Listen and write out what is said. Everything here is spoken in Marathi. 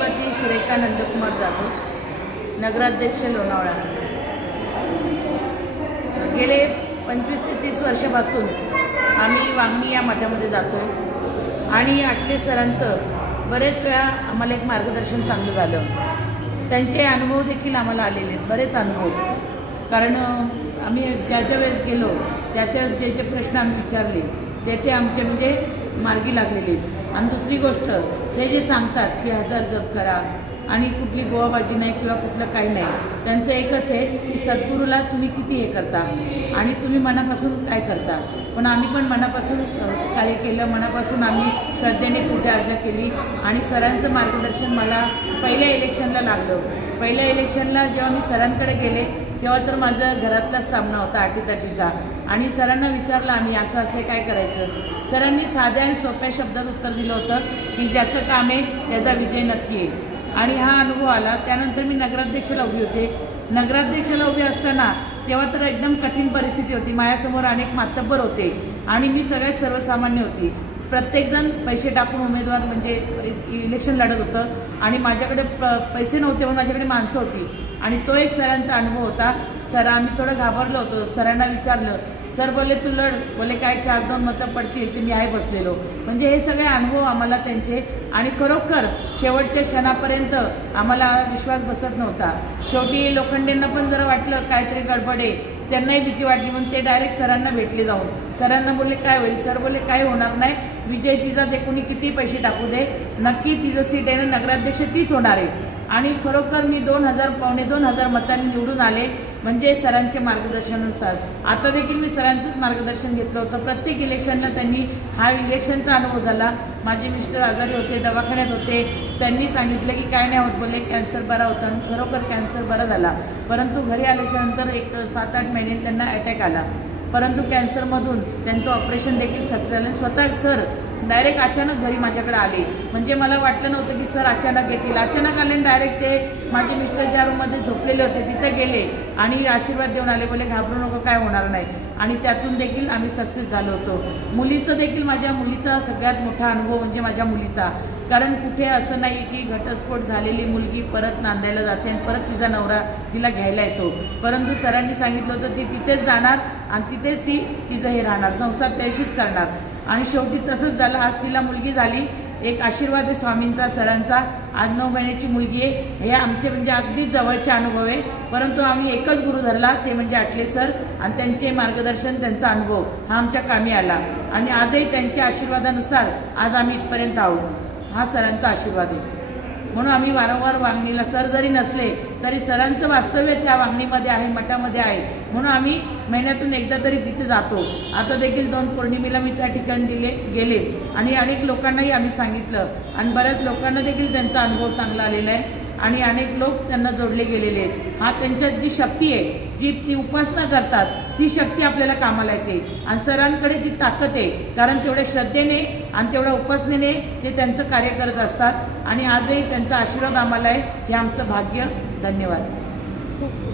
श्रीमती सुरेखा नंदकुमार जाधव, नगराध्यक्ष लोणावळा। गेले 25 ते 30 वर्षापासून आम्ही वांगणी या मठामध्ये जातोय आणि आटले सरांचं बरेच वेळा आम्हाला एक मार्गदर्शन चांगलं झालं। त्यांचे अनुभव देखील आम्हाला आलेले आहेत, बरेच अनुभव। कारण आम्ही ज्या ज्या वेळेस गेलो त्याच जे जे प्रश्न आम्ही विचारले ते आमचे म्हणजे मार्गी लागलेले आहेत। आणि दुसरी गोष्ट ते जे सांगतात की 1000 जप करा आणि कुठली गोवाबाजी नाही किंवा कुठलं काही नाही, त्यांचं एकच आहे की सद्गुरूला तुम्ही किती हे करता आणि तुम्ही मनापासून काय करता। पण आम्ही पण मनापासून कार्य केलं, मनापासून आम्ही श्रद्धेने पूजा अर्चा केली आणि सरांचं मार्गदर्शन मला पहिल्या इलेक्शनला लागलं। पहिल्या इलेक्शनला जेव्हा मी सरांकडे गेले तेव्हा तर माझा घरातलाच सामना होता अटीतटीचा आणि सरांना विचारलं आम्ही असं काय करायचं। सरांनी साध्या आणि सोप्या शब्दात उत्तर दिलं होतं की ज्याचं काम आहे त्याचा विजय नक्की आहे। आणि हा अनुभव आला। त्यानंतर मी नगराध्यक्षाला उभी होते। नगराध्यक्षाला उभी असताना तेव्हा तर एकदम कठीण परिस्थिती होती। माझ्यासमोर अनेक मातब्बर होते आणि मी सगळ्यात सर्वसामान्य होती। प्रत्येकजण पैसे टाकून उमेदवार म्हणजे इलेक्शन लढत होतं आणि माझ्याकडे पैसे नव्हते पण माझ्याकडे माणसं होती आणि तो एक सरांचा अनुभव होता। सर आम्ही थोडं घाबरलो होतो। सरांना विचारलं, सर बोले तू लढ, बोले काय 4-2 मतं पडतील ते मी आहे बसलेलो। म्हणजे हे सगळे अनुभव आम्हाला त्यांचे आणि खरोखर शेवटच्या क्षणापर्यंत आम्हाला विश्वास बसत नव्हता। शेवटी लोखंडेंना पण जरा वाटलं काहीतरी गडबड आहे, त्यांनाही भीती वाटली म्हणून ते डायरेक्ट सरांना भेटले जाऊन। सरांना बोलले काय होईल, सर बोलले काय होणार नाही, विजय तिचा ते कोणी किती पैसे टाकू दे, नक्की तिचं सीट आहे ना नगराध्यक्ष तीच होणार आहे। आणि खरोखर मी 2,000-2,500 मतांनी निवडून आले, म्हणजे सरांच्या मार्गदर्शनानुसार। आता देखील मी सरांचंच मार्गदर्शन घेतलं होतं। प्रत्येक इलेक्शनला त्यांनी हा इलेक्शनचा अनुभव झाला। माझे मिस्टर आजारी होते, दवाखान्यात होते, त्यांनी सांगितलं की काय नाही होत, बोलले कॅन्सर बरा होता आणि खरोखर कॅन्सर बरा झाला। परंतु घरी आल्याच्यानंतर एक 7-8 महिने त्यांना अटॅक आला, परंतु कॅन्सरमधून त्यांचं ऑपरेशन देखील सक्सेस झालं। स्वतः सर डायरेक्ट अचानक घरी माझ्याकडे आले, म्हणजे मला वाटलं नव्हतं की सर अचानक येतील। अचानक आले आणि डायरेक्ट ते माझे मिस्टर ज्या रूममध्ये झोपलेले होते तिथे गेले आणि आशीर्वाद देऊन आले, बोले घाबरू नको काय होणार नाही। आणि त्यातून देखील आम्ही सक्सेस झालो होतो। मुलीचं देखील माझ्या मुलीचा सगळ्यात मोठा अनुभव म्हणजे माझ्या मुलीचा, कारण कुठे असं नाही की घटस्फोट झालेली मुलगी परत नांदायला जाते आणि परत तिचा नवरा तिला घ्यायला येतो, परंतु सरांनी सांगितलं होतं ती तिथेच जाणार आणि तिथेच ती तिचं हे राहणार, संसार त्याशीच करणार आणि शेवटी तसंच झालं। आज तिला मुलगी झाली, एक आशीर्वाद आहे स्वामींचा सरांचा। आज 9 महिन्याची मुलगी आहे। हे आमचे म्हणजे अगदी जवळचे अनुभव आहे, परंतु आम्ही एकच गुरु धरला ते म्हणजे आटले सर आणि त्यांचे मार्गदर्शन, त्यांचा अनुभव हा आमच्या कामी आला आणि आजही त्यांच्या आशीर्वादानुसार आज आम्ही इथपर्यंत आहोत। हा सरांचा आशीर्वाद आहे, म्हणून आम्ही वारंवार वांगणीला, सर जरी नसले तरी सरांचं वास्तव्य त्या वांगणीमध्ये आहे, मठामध्ये आहे, म्हणून आम्ही महिन्यातून एकदा तरी तिथे जातो। आता देखील 2 पौर्णिमेला मी त्या ठिकाणी गेले आणि अनेक लोकांनाही आम्ही सांगितलं आणि बऱ्याच लोकांना देखील त्यांचा अनुभव चांगला आलेला आहे आणि अनेक लोक त्यांना जोडले गेलेले आहेत। हा त्यांच्यात जी शक्ती आहे, जी ती उपासना करतात ती शक्ती आपल्याला कामाला येते आणि सरांकडे ती ताकद आहे, कारण तेवढ्या श्रद्धेने आणि तेवढ्या उपासनेने ते त्यांचं कार्य करत असतात आणि आजही त्यांचा आशीर्वाद आम्हाला आहे, हे आमचं भाग्य। धन्यवाद।